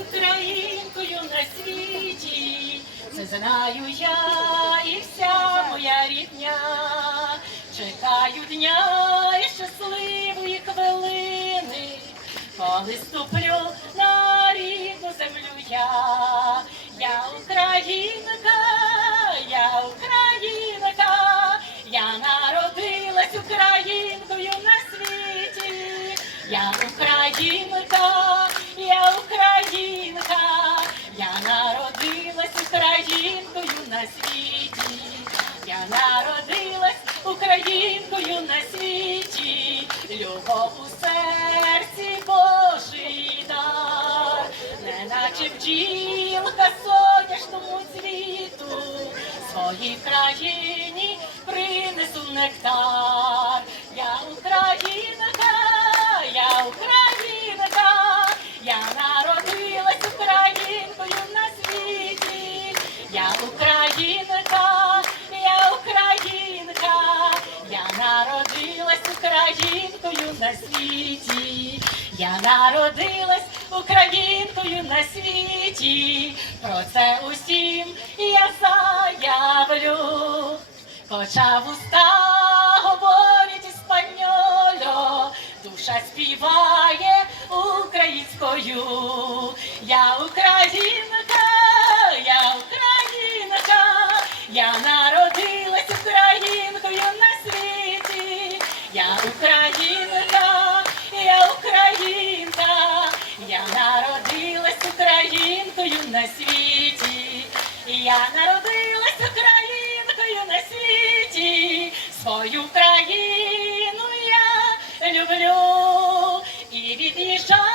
українкою на світі. Це знаю я і вся моя рідня. Чекаю дня і щасливої хвилини, коли ступлю на рідну землю я. Я українка, я українка, я народилась українкою українкою на світі. Я народилась українкою на світі, любов у серці Божий дар, неначе бджілка соняшному цвіту, своїй країні принесу нектар. Я українка, українкою на світі. Я народилась українкою на світі. Про це усім я заявлю. Хоча вуста говорять іспаньоло, душа співає українською. Я українка, я народилась українкою на світі. Я народилась українкою на світі, свою країну я люблю і від'їжджаючи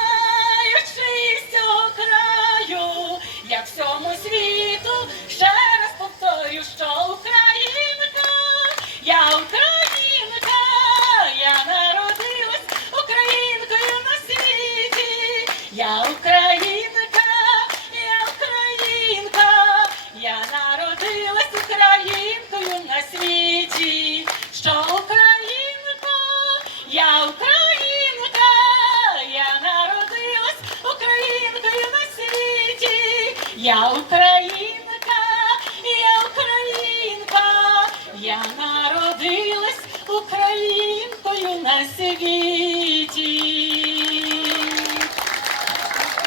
я українка, я українка, я народилась українкою на світі, що українка, я українка, я народилась українкою на світі, я українка, я українка, я народилась українкою на світі.